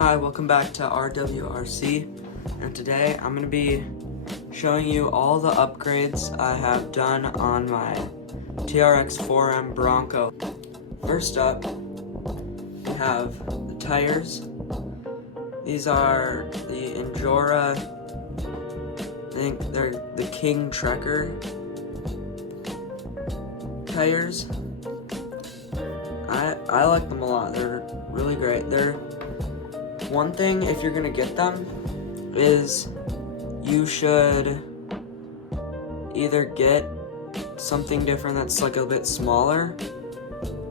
Hi, welcome back to RWRC, and today I'm going to be showing you all the upgrades I have done on my Trx4M Bronco. First up, we have the tires. These are the Endura, I think they're the King Trekker tires. I like them a lot. They're really great. They're one thing, if you're gonna get them, is you should either get something different that's like a bit smaller,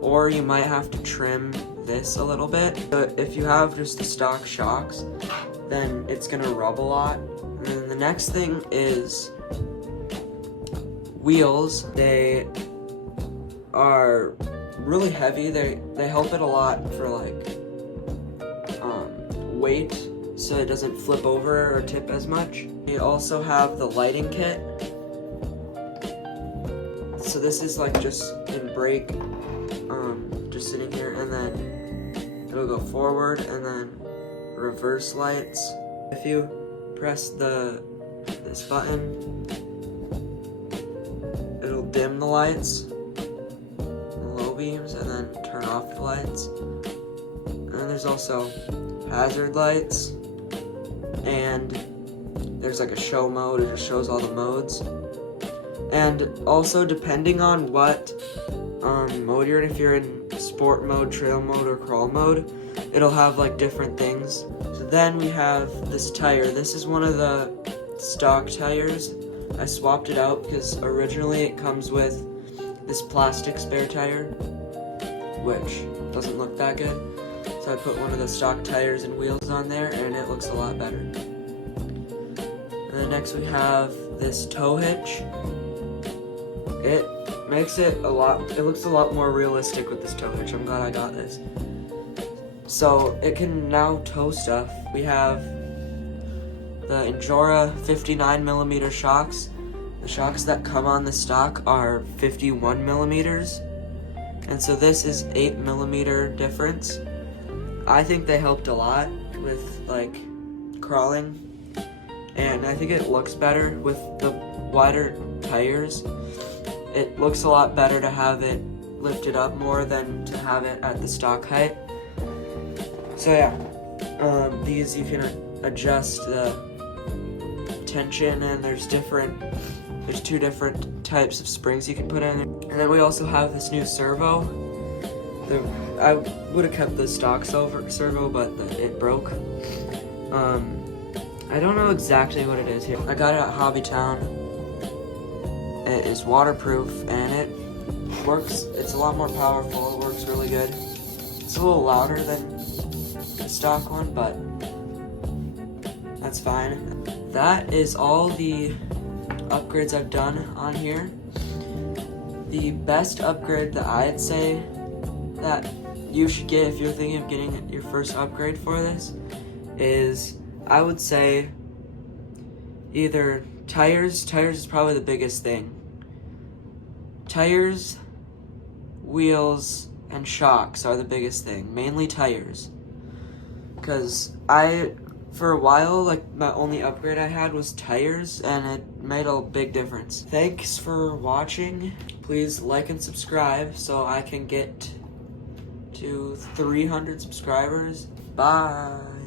or you might have to trim this a little bit. But if you have just the stock shocks, then it's gonna rub a lot. And then the next thing is wheels. They are really heavy. They help it a lot for like weight, so it doesn't flip over or tip as much. We also have the lighting kit. So this is like just in brake, just sitting here, and then it'll go forward and then reverse lights. If you press this button, it'll dim the lights, the low beams, and then turn off the lights. And there's also hazard lights, and there's like a show mode. It just shows all the modes. And also, depending on what mode you're in, if you're in sport mode, trail mode, or crawl mode, it'll have like different things. So then we have this tire. This is one of the stock tires. I swapped it out because originally it comes with this plastic spare tire, which doesn't look that good. So I put one of the stock tires and wheels on there, and it looks a lot better. And then next we have this tow hitch. It makes it looks a lot more realistic with this tow hitch. I'm glad I got this. So it can now tow stuff. We have the Endura 59mm shocks. The shocks that come on the stock are 51mm. And so this is 8mm difference. I think they helped a lot with like crawling, and I think it looks better with the wider tires. It looks a lot better to have it lifted up more than to have it at the stock height. So yeah, these you can adjust the tension, and there's two different types of springs you can put in. And then we also have this new servo. I would have kept the stock servo, but it broke. I don't know exactly what it is here. I got it at Hobbytown. It is waterproof, and it works. It's a lot more powerful. It works really good. It's a little louder than the stock one, but that's fine. That is all the upgrades I've done on here. The best upgrade that I'd say that you should get if you're thinking of getting your first upgrade for this is, I would say, either tires. Tires is probably the biggest thing. Tires, wheels, and shocks are the biggest thing. Mainly tires. Because for a while, like, my only upgrade I had was tires, and it made a big difference. Thanks for watching. Please like and subscribe so I can get to 300 subscribers. Bye.